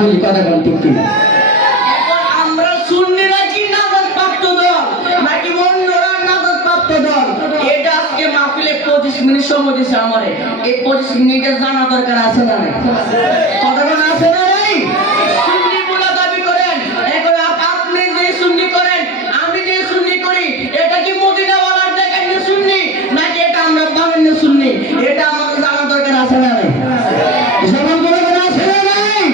বলি কথা কোন ঠিক কিনা? এখন আমরা সুন্নিরা কি নাজাত প্রাপ্ত দল নাকি অন্যরা নাজাত প্রাপ্ত দল? এটা আজকে মাহফিলে 25 মিনিট সময় দিছে আমারে। এই 25 মিনিটের জানা দরকার আছে না নাই? কথা কোন আছে না নাই? সুন্নি বলে দাবি করেন, এখন আপনি যে সুন্নি করেন, আমি যে সুন্নি করি, এটা কি মদিনাওয়ালার দেখাইলে সুন্নি নাকি এটা আমরা বানাইলে সুন্নি? এটা আমাকে জানা দরকার আছে না নাই? জবান করে কোন আছে না নাই?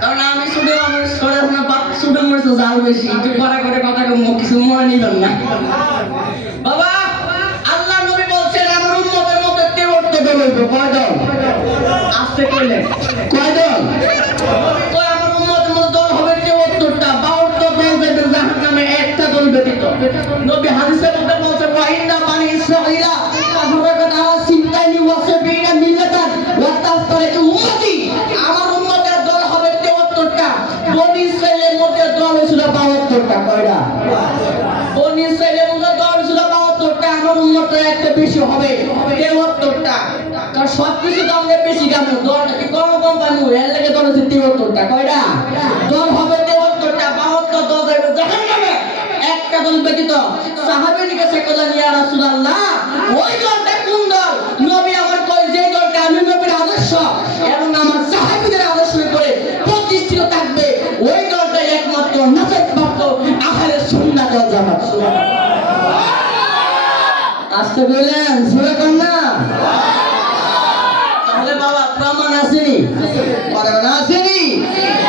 কারণ আমি শুধু আমার পড়াশোনা শুধু মনে জাল বেশি একটু কড়া করে কথা কিছু মনে নিবেন না বাবা। আল্লাহ নবী বলছেন আমার উম্মতের মধ্যে 73 দল হইব। কয় দল? আস্তে কইলেন কয় দল? কয় আমার উম্মতের মধ্যে দল হবে 73টা। 72 দল যাবে জাহান্নামে, একটা দল ব্যতীত। নবী হাদিসের মধ্যে বলছেন ওয়া ইন্না বানি ইসরাঈলা তাফারাকাত আলা সিনতাইনি ওয়া সাবিনা মিল্লাতান ওয়া তাফতারিকু উম্মতি। আমার উম্মতের দল হবে 73টা। বনি ইসরাইলের মধ্যে দল ছিল 72টা। কয়টা? বনি ইসরাইলের মধ্যে দল ছিল 72টা। আমার উম্মতের একটা বেশি হবে 73টা। কারণ সবকিছু তো আমাদের বেশি কেমন দল নাকি কম কম পাবো, এর লাগে দল হচ্ছে 73টা। কয়টা? দল হবে 73টা। 72 দল যাবে জাহান্নামে, একটা দল ব্যতীত। সাহাবী জিজ্ঞাসা করলেন ইয়া রাসূলুল্লাহ ওই দলটা কোন দল? নবী আমার কয় যে দলটা আমি নবীর আদর্শ এবং আমার সাহাবীদের আদর্শের উপরে প্রতিষ্ঠিত থাকবে, ওই দলটাই একমাত্র নাজাতপ্রাপ্ত আহলে সুন্নাত ওয়াল জামাত। আস্তে বলেন সুরা কন্যা। তাহলে বাবা প্রমাণ আসেনি, প্রমাণ আসেনি,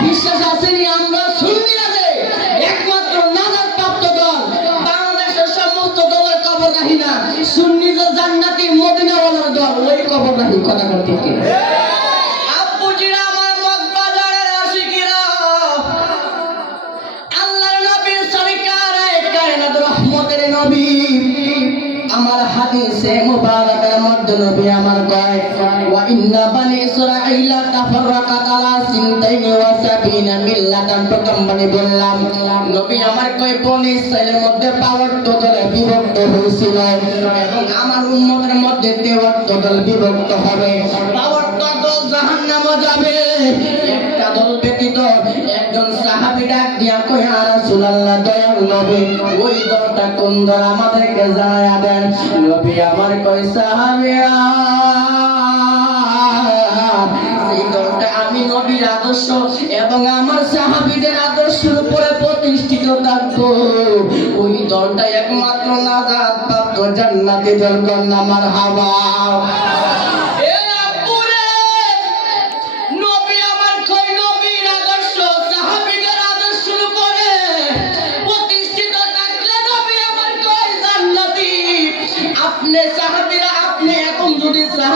বিশ্বাস আসেনি আমরা সুন্নিরা যে একমাত্র নাজাতপ্রাপ্ত দল। বাংলাদেশের সমস্ত দলের কবর রাখি না, সুন্নি যে জান্নাতি মদিনাওয়ালার দল, ওই কবর রাখি। কথা বলতে কি আব্বুজিরা আমার মগবাজারের আশিকিরা, আল্লাহর নবী সরকার কায়নাত রহমতের নবী, আমার হাদিসে মুবারাকার মধ্যে নবী আমার কয় ওয়া ইন্না বানি ইসরাঈলা তাফাররাকাত আলা সিনতাইনি ওয়া সাবিনা মিল্লাতান। প্রথম মানে বললাম নবী আমার কয় বনি ইসরাঈলের মধ্যে 52 দলে বিভক্ত হয়েছিল এবং আমার উম্মতের মধ্যে 73 দল বিভক্ত হবে। 52 দল জাহান্নামে যাবে, একটা দল ব্যতীত। একজন সাহাবী ডাক দিয়া কয় ইয়া রাসূলুল্লাহ দয়াল নবী ওই দলটা কোন দল আমাদেরকে জানায়া দেন। নবী আমার কয় সাহাবীরা এই দলটা আমি নবীর আদর্শ এবং আমার সাহাবীদের আদর্শের উপরে প্রতিষ্ঠিত থাকবো, ওই দলটা একমাত্র নাজাত প্রাপ্ত জান্নাতি দল। কন্যা মারহাবা। আপনি সাহাবীরা আপনি এখন যদি